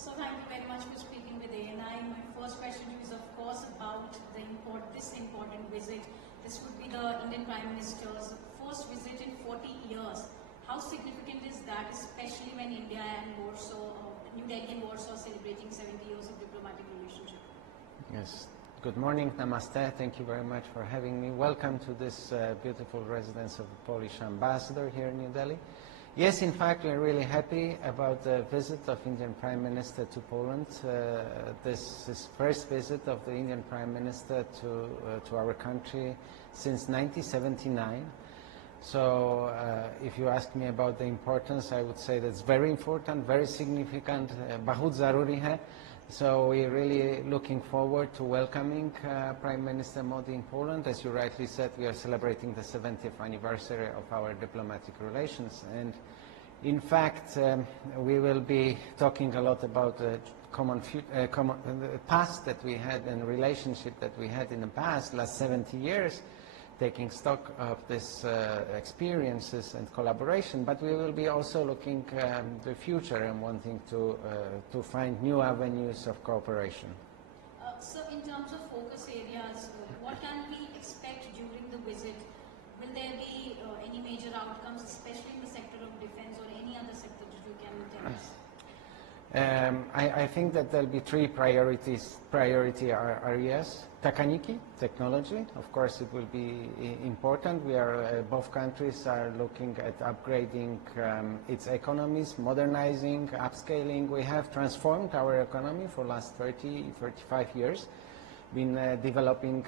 So thank you very much for speaking with ANI. My first question to you is of course about this important visit. This would be the Indian Prime Minister's first visit in 40 years. How significant is that, especially when India and Warsaw, New Delhi and Warsaw celebrating 70 years of diplomatic relationship? Yes. Good morning, namaste. Thank you very much for having me. Welcome to this beautiful residence of the Polish ambassador here in New Delhi. Yes, in fact, we are really happy about the visit of Indian Prime Minister to Poland. This is first visit of the Indian Prime Minister to our country since 1979. So if you ask me about the importance, I would say that's very important, very significant, bahut zaruri hai. So we're really looking forward to welcoming Prime Minister Modi in Poland. As you rightly said, we are celebrating the 70th anniversary of our diplomatic relations. And in fact, we will be talking a lot about the the past that we had and relationship that we had in the past, last 70 years, taking stock of these experiences and collaboration, but we will be also looking to the future and wanting to find new avenues of cooperation. So in terms of focus areas, what can we expect during the visit? Will there be any major outcomes, especially in the sector of defense or any other sector that you can tell us? I think that there will be three priority areas. Takaniki, technology, of course it will be important. Both countries are looking at upgrading its economies, modernizing, upscaling. We have transformed our economy for the last 30, 35 years. Been developing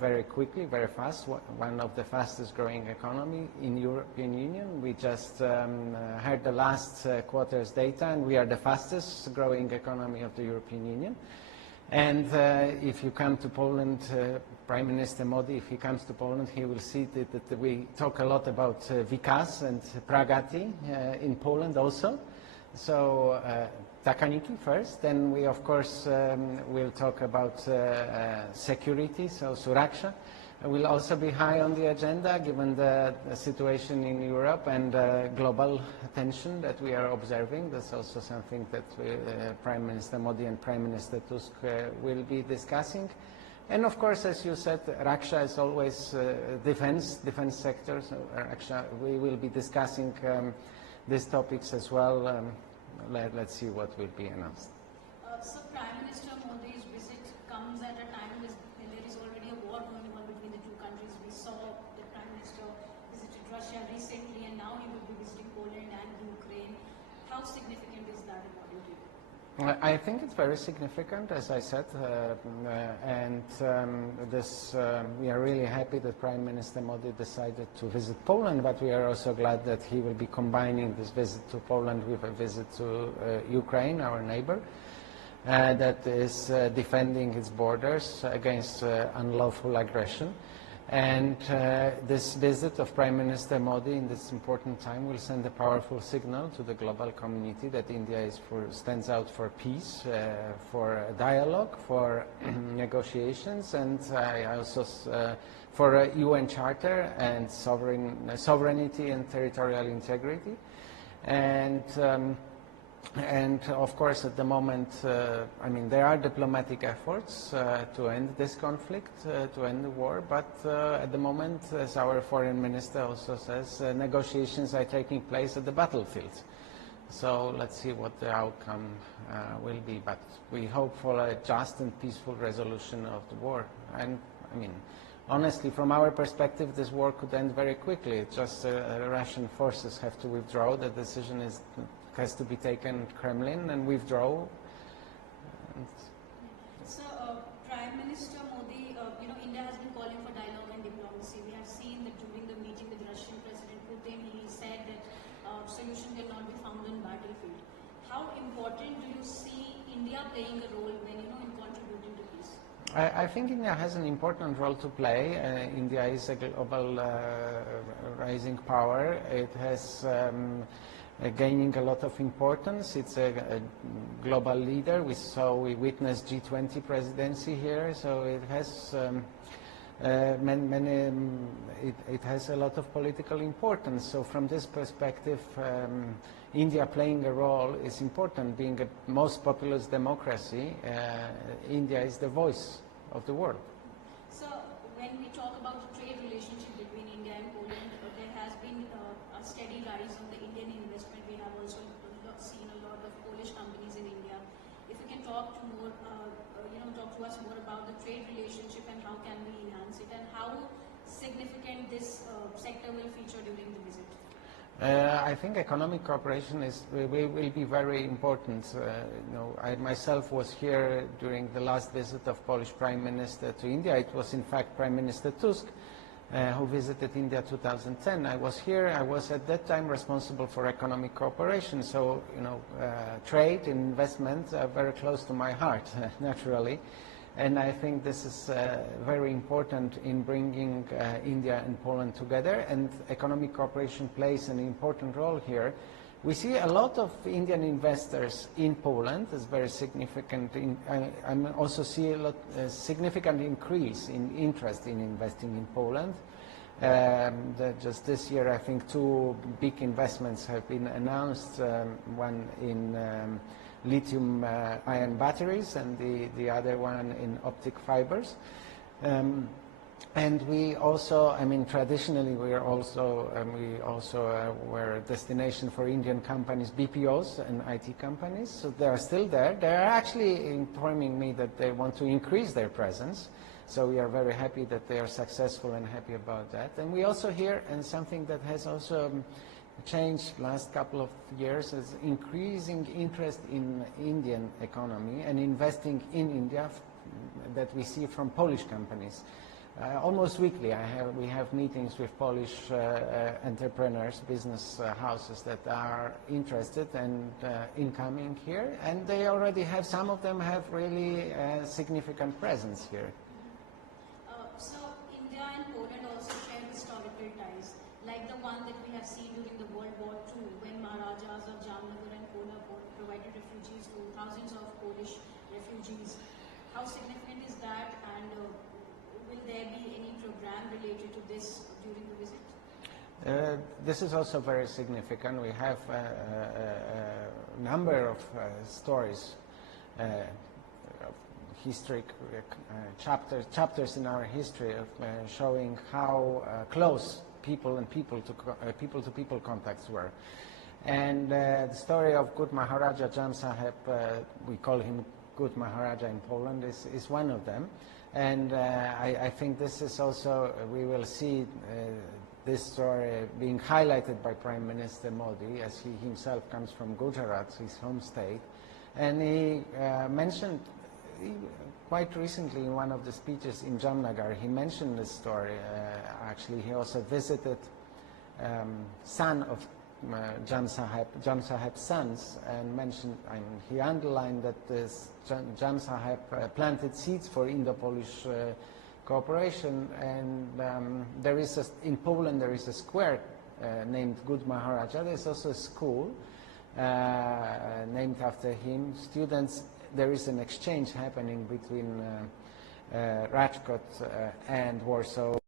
very quickly, very fast, one of the fastest growing economy in European Union. We just heard the last quarter's data, and we are the fastest growing economy of the European Union. And if you come to Poland, Prime Minister Modi, if he comes to Poland, he will see that we talk a lot about Vikas and Pragati in Poland also. So Takaniki first, then we of course will talk about security, so Suraksha will also be high on the agenda given the situation in Europe and global tension that we are observing. That's also something that Prime Minister Modi and Prime Minister Tusk will be discussing. And of course, as you said, Raksha is always defense sector. So Raksha, we will be discussing these topics as well. Let's see what will be announced. So Prime Minister Modi's visit comes at a time when there is already a war going on between the two countries. We saw the Prime Minister visited Russia recently, and now he will be visiting Poland and Ukraine. How significant is that according to you? I think it's very significant, as I said, we are really happy that Prime Minister Modi decided to visit Poland, but we are also glad that he will be combining this visit to Poland with a visit to Ukraine, our neighbor, that is defending its borders against unlawful aggression. And this visit of Prime Minister Modi in this important time will send a powerful signal to the global community that India stands out for peace, for dialogue, for negotiations, and also for a UN Charter and sovereignty and territorial integrity. And of course, at the moment, there are diplomatic efforts to end this conflict, to end the war, but at the moment, as our foreign minister also says, negotiations are taking place at the battlefield. So let's see what the outcome will be, but we hope for a just and peaceful resolution of the war. And honestly, from our perspective, this war could end very quickly. It's just Russian forces have to withdraw. The decision has to be taken at Kremlin and withdraw. So, Prime Minister Modi, India has been calling for dialogue and diplomacy. We have seen that during the meeting with Russian President Putin, he said that solution cannot be found on battlefield. How important do you see India playing a role when in contributing to peace? I think India has an important role to play. India is a global rising power. It has gaining a lot of importance. It's a global leader. We witnessed G20 presidency here, so it has It has a lot of political importance. So from this perspective, India playing a role is important. Being a most populous democracy, India is the voice of the world. So when we talk about the trade relationship between India and Poland, there has been a steady rise on the Indian investment. We have also seen a lot of Polish companies in India. If you can talk to more, talk to us more about the trade relationship and how can we enhance it and how significant this sector will feature during the visit. I think economic cooperation will be very important. I myself was here during the last visit of Polish Prime Minister to India. It was in fact Prime Minister Tusk who visited India 2010. I was here. I was at that time responsible for economic cooperation. So trade and investment are very close to my heart, naturally. And I think this is very important in bringing India and Poland together, and economic cooperation plays an important role here. We see a lot of Indian investors in Poland. It's very significant. I also see a significant increase in interest in investing in Poland. Just this year, I think 2 big investments have been announced, one in lithium-ion batteries and the other one in optic fibers. And we also, traditionally we were a destination for Indian companies, BPOs and IT companies, so they are still there. They are actually informing me that they want to increase their presence, so we are very happy that they are successful and happy about that. And we also hear, and something that has also changed last couple of years, is increasing interest in Indian economy and investing in India that we see from Polish companies. Almost weekly we have meetings with Polish entrepreneurs, business houses that are interested and incoming here, and they already have, some of them have really significant presence here. So India and Poland also share historical ties, like the one that we have seen during the World War II, when Maharajas of Jamnagar and Kolhapur provided refugees to thousands of Polish refugees. How significant is that, and will there be any program related to this during the visit? This is also very significant. We have a number of stories, historic chapters in our history of showing how close people to people contacts were. And the story of good Maharaja Jam Saheb, we call him good Maharaja in Poland, is one of them. And I think this is also, we will see this story being highlighted by Prime Minister Modi, as he himself comes from Gujarat, his home state. And he mentioned, quite recently in one of the speeches in Jamnagar, he mentioned this story. Actually, he also visited son of Jam Saheb's sons, and mentioned, he underlined that this Jam Saheb planted seeds for Indo-Polish cooperation, and in Poland there is a square named Good Maharaja. There's also a school named after him. Students, there is an exchange happening between Rajkot and Warsaw.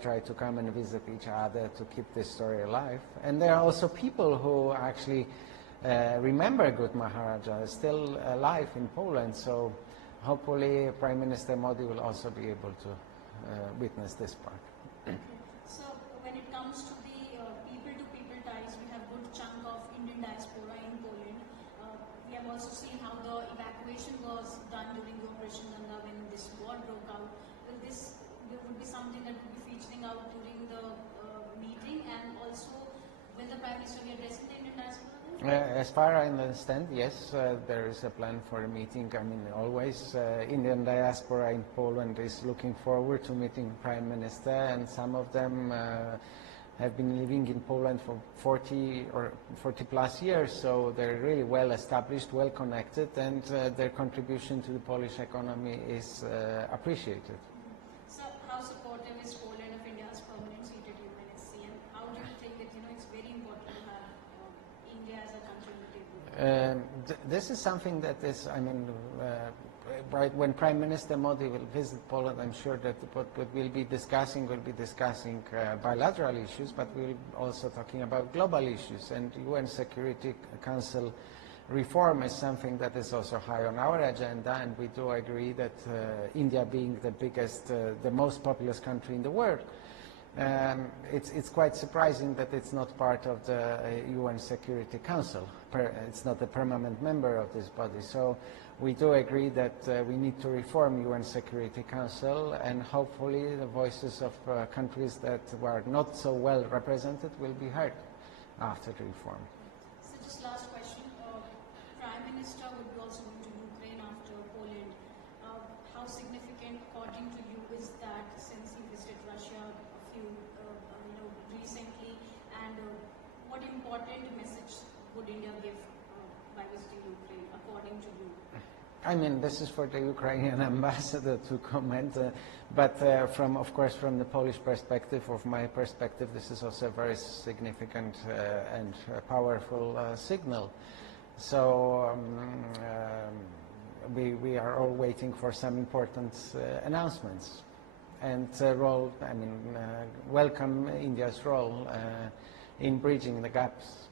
Try to come and visit each other to keep this story alive. And there are also people who actually remember Good Maharaja, still alive in Poland, so hopefully Prime Minister Modi will also be able to witness this part. So when it comes to the people-to-people ties, we have a good chunk of Indian diaspora in Poland. We have also seen how the evacuation was done during the Operation Ganga when this war broke out. Would be something that would be featuring out during the meeting, and also will the Prime Minister be addressing the Indian diaspora? As far as I understand, yes, there is a plan for a meeting. Always Indian diaspora in Poland is looking forward to meeting Prime Minister, and some of them have been living in Poland for 40 plus years, so they're really well established, well connected, and their contribution to the Polish economy is appreciated. So how supportive is Poland of India's permanent seat at UNSC, and how do you think that it's very important to have India as a country on the table? This is something that is, when Prime Minister Modi will visit Poland, I'm sure that what we'll be discussing bilateral issues, but we'll also talking about global issues. And UN Security Council reform is something that is also high on our agenda, and we do agree that India being the biggest, the most populous country in the world, it's quite surprising that it's not part of the UN Security Council. It's not a permanent member of this body. So we do agree that we need to reform UN Security Council, and hopefully the voices of countries that were not so well represented will be heard after the reform. So just last question. Prime Minister would be also going to Ukraine after Poland. How significant, according to you, is that since he visited Russia a few, recently, and what important message would India give by visiting Ukraine, according to you? I mean, this is for the Ukrainian ambassador to comment, but of course, from the Polish perspective, of my perspective, this is also a very significant and powerful signal. So we are all waiting for some important announcements, and welcome India's role in bridging the gaps